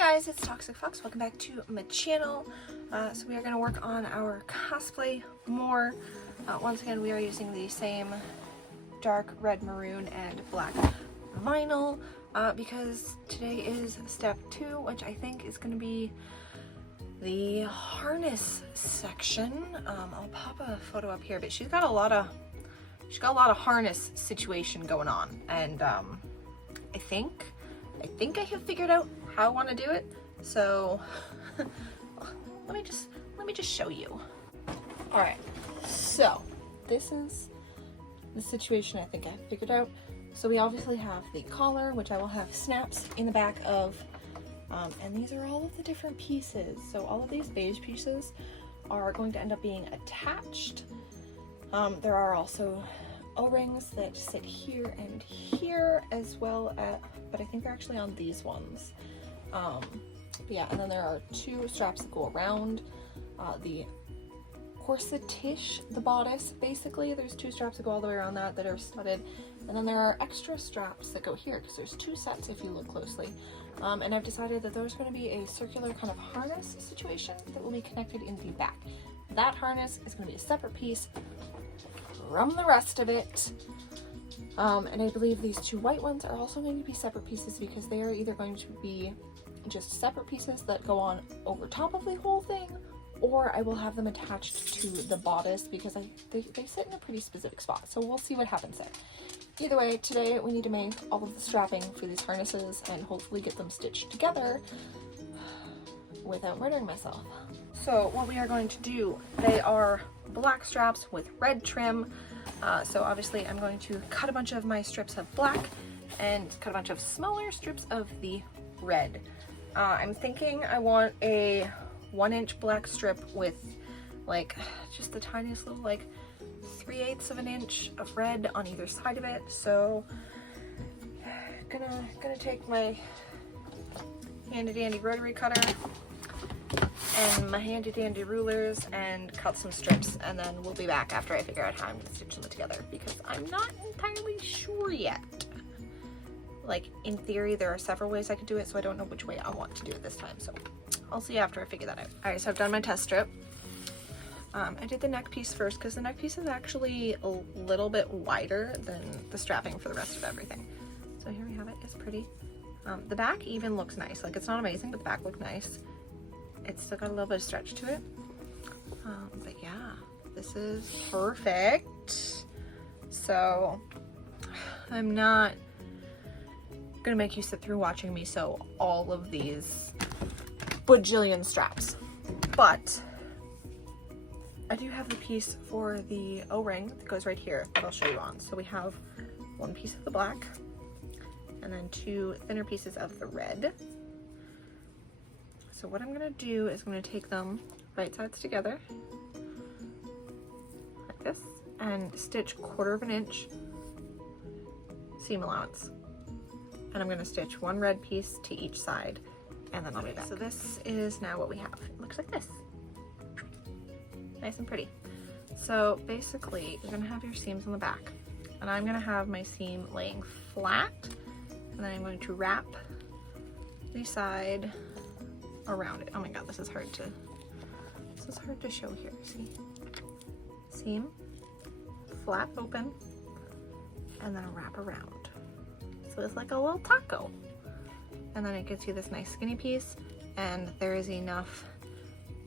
guys, it's Toxic Fox. Welcome back to my channel. So we are going to work on our cosplay more. Once again, we are using the same dark red, maroon, and black vinyl because today is step 2, which I think is going to be the harness section. I'll pop a photo up here, but she's got a lot of harness situation going on, and I think I have figured out how I want to do it. So let me just show you. All right, so this is the situation I think I figured out. So we obviously have the collar, which I will have snaps in the back of, and these are all of the different pieces. So all of these beige pieces are going to end up being attached. There are also O-rings that sit here and here, as well as, but I think they're actually on these ones. But yeah, and then there are 2 straps that go around the corsetish, the bodice, basically. There's 2 straps that go all the way around that are studded, and then there are extra straps that go here, because there's 2 sets if you look closely. And I've decided that there's going to be a circular kind of harness situation that will be connected in the back. That harness is going to be a separate piece from the rest of it. And I believe these 2 white ones are also going to be separate pieces, because they are either going to be just separate pieces that go on over top of the whole thing, or I will have them attached to the bodice, because they sit in a pretty specific spot. So we'll see what happens there. Either way, today we need to make all of the strapping for these harnesses and hopefully get them stitched together without murdering myself. So what we are going to do, they are black straps with red trim. So obviously I'm going to cut a bunch of my strips of black and cut a bunch of smaller strips of the red. I'm thinking I want a 1-inch black strip with like just the tiniest little like 3/8 of an inch of red on either side of it. So gonna take my handy dandy rotary cutter and my handy dandy rulers and cut some strips, and then we'll be back after I figure out how I'm gonna stitch them together, because I'm not entirely sure yet. Like, in theory there are several ways I could do it, so I don't know which way I want to do it this time, so I'll see after I figure that out. All right, so I've done my test strip. I did the neck piece first, because the neck piece is actually a little bit wider than the strapping for the rest of everything. So here we have it. It's pretty. The back even looks nice. Like, it's not amazing, but the back looked nice. It's still got a little bit of stretch to it. But yeah, this is perfect. So I'm not gonna make you sit through watching me sew all of these bajillion straps, but I do have the piece for the O-ring that goes right here that I'll show you on. So we have 1 piece of the black and then 2 thinner pieces of the red. So what I'm gonna do is I'm gonna take them right sides together like this and stitch 1/4 inch seam allowance. And I'm gonna stitch 1 red piece to each side, and then I'll be back. So this is now what we have. It looks like this. Nice and pretty. So basically you're gonna have your seams on the back, and I'm gonna have my seam laying flat, and then I'm going to wrap the side around it. Oh my god, this is hard to show here. See? Seam, flat open, and then a wrap around. So it's like a little taco. And then it gets you this nice skinny piece, and there is enough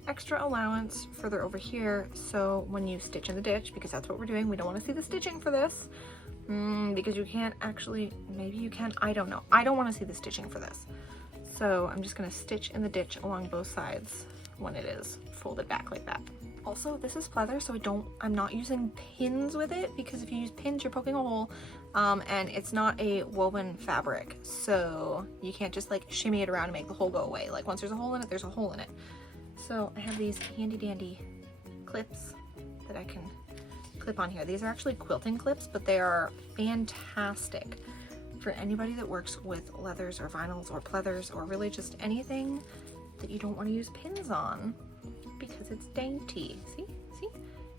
extra allowance further over here, so when you stitch in the ditch, because that's what we're doing, we don't want to see the stitching for this, because you can't actually, maybe you can, I don't know. I don't want to see the stitching for this. So I'm just going to stitch in the ditch along both sides when it is folded back like that. Also, this is pleather, so I'm not using pins with it, because if you use pins, you're poking a hole, and it's not a woven fabric, so you can't just like shimmy it around and make the hole go away. Like, once there's a hole in it, there's a hole in it. So I have these handy dandy clips that I can clip on here. These are actually quilting clips, but they are fantastic for anybody that works with leathers or vinyls or pleathers, or really just anything that you don't want to use pins on, because it's dainty. See?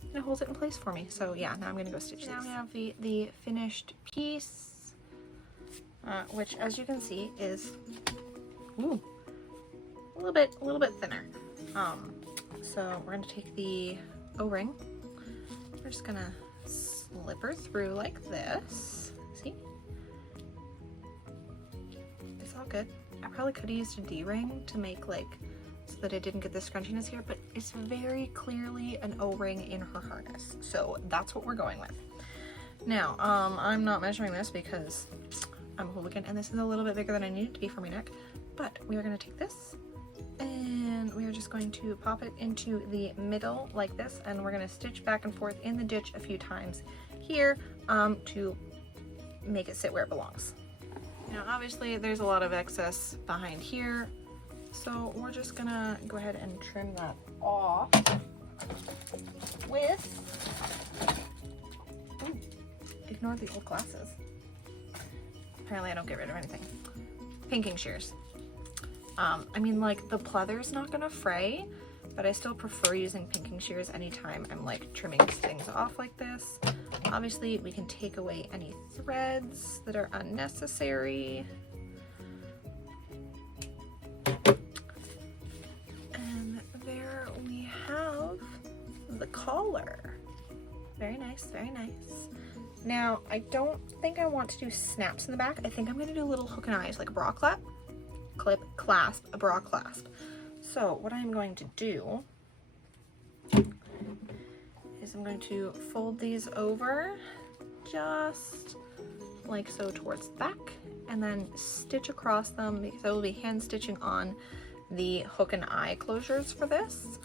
And it holds it in place for me. So yeah, now I'm gonna go stitch this. Now we have the finished piece, which, as you can see, is a little bit thinner. So we're gonna take the O-ring. We're just gonna slip her through like this. See? It's all good. I probably could have used a D-ring to make like, so that it didn't get the scrunchiness here, but it's very clearly an O-ring in her harness. So that's what we're going with. Now, I'm not measuring this because I'm a hooligan and this is a little bit bigger than I need it to be for my neck, but we are gonna take this and we are just going to pop it into the middle like this, and we're gonna stitch back and forth in the ditch a few times here to make it sit where it belongs. Now, obviously there's a lot of excess behind here, so we're just gonna go ahead and trim that off with, ooh, ignore the old glasses. Apparently I don't get rid of anything. Pinking shears. I mean, like, the pleather's not gonna fray, but I still prefer using pinking shears anytime I'm like trimming things off like this. Obviously we can take away any threads that are unnecessary. And there we have the collar. Very nice, very nice. Now, I don't think I want to do snaps in the back. I think I'm gonna do little hook and eyes, like a bra clip, clasp, a bra clasp. So what I'm going to do is I'm going to fold these over just like so towards the back, and then stitch across them because I will be hand stitching on the hook and eye closures for this.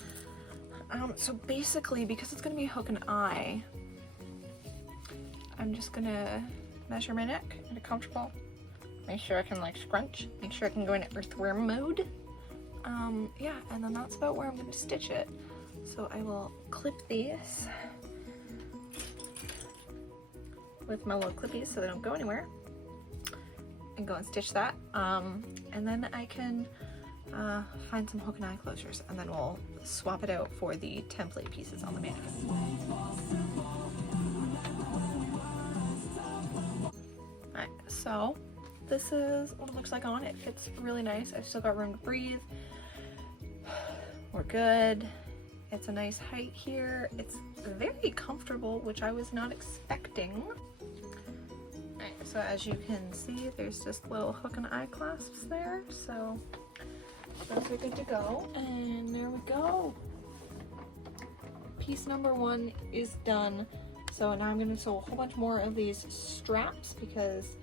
So basically, because it's gonna be hook and eye, I'm just gonna measure my neck, get it comfortable, make sure I can like scrunch, make sure I can go into earthworm mode. Yeah, and then that's about where I'm gonna stitch it. So I will clip these with my little clippies so they don't go anywhere, and go and stitch that. And then I can find some hook and eye closures, and then we'll swap it out for the template pieces on the mannequin. Alright, so this is what it looks like on. It fits really nice. I've still got room to breathe. We're good. It's a nice height here. It's very comfortable, which I was not expecting. Alright, so as you can see, there's just little hook and eye clasps there, so those are good to go. And there we go. Piece number one is done. So now I'm going to sew a whole bunch more of these straps because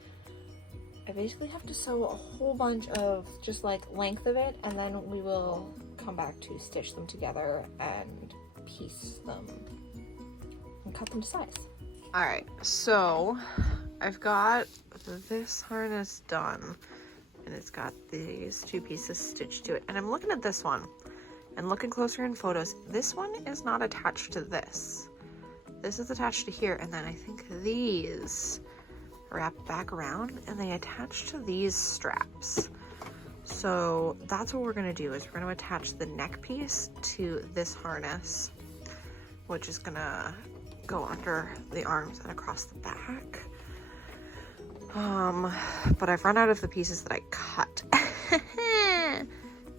I basically have to sew a whole bunch of just like length of it, and then we will come back to stitch them together and piece them and cut them to size. Alright, so I've got this harness done, and it's got these two pieces stitched to it, and I'm looking at this one and looking closer in photos. This one is not attached to this. This is attached to here, and then I think these wrap back around and they attach to these straps. So that's what we're going to do, is we're going to attach the neck piece to this harness, which is going to go under the arms and across the back. But I've run out of the pieces that I cut.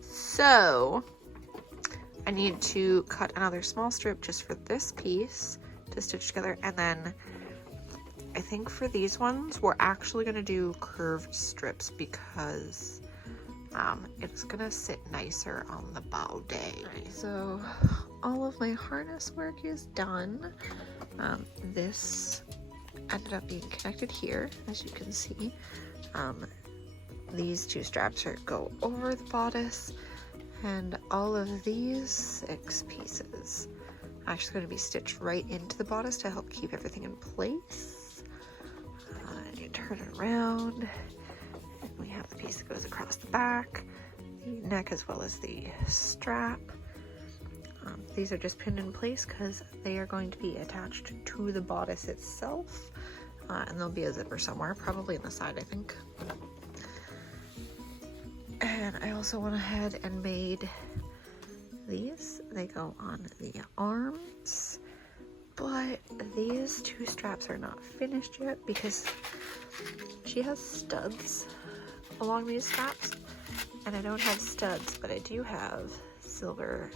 So I need to cut another small strip just for this piece to stitch together, and then I think for these ones we're actually going to do curved strips because it's going to sit nicer on the bow day. Right, so all of my harness work is done. This ended up being connected here, as you can see. These two straps go over the bodice, and all of these 6 pieces are actually going to be stitched right into the bodice to help keep everything in place. You turn it around, and we have the piece that goes across the back, the neck, as well as the strap. These are just pinned in place because they are going to be attached to the bodice itself, and there'll be a zipper somewhere, probably in the side, I think. And I also went ahead and made these. They go on the arms, but these 2 straps are not finished yet because she has studs along these straps, And I don't have studs, but I do have silver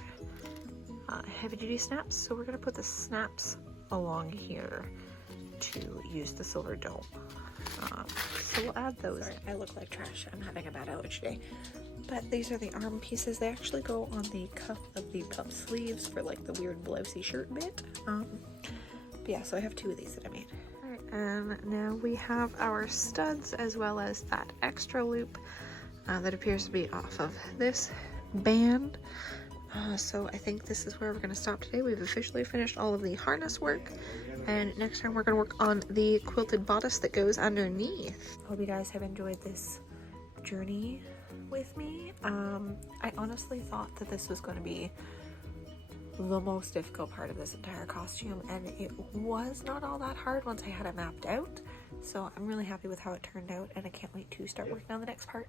heavy duty snaps. So we're gonna put the snaps along here to use the silver dome. So we'll add those. Sorry, I look like trash. I'm having a bad allergy day. But these are the arm pieces. They actually go on the cuff of the puff sleeves for like the weird blousey shirt bit. But yeah, so I have 2 of these that I made. Alright, and now we have our studs as well as that extra loop that appears to be off of this band. So I think this is where we're going to stop today. We've officially finished all of the harness work, and next time we're going to work on the quilted bodice that goes underneath. Hope you guys have enjoyed this journey with me. I honestly thought that this was going to be the most difficult part of this entire costume, and it was not all that hard once I had it mapped out. So I'm really happy with how it turned out, and I can't wait to start working on the next part.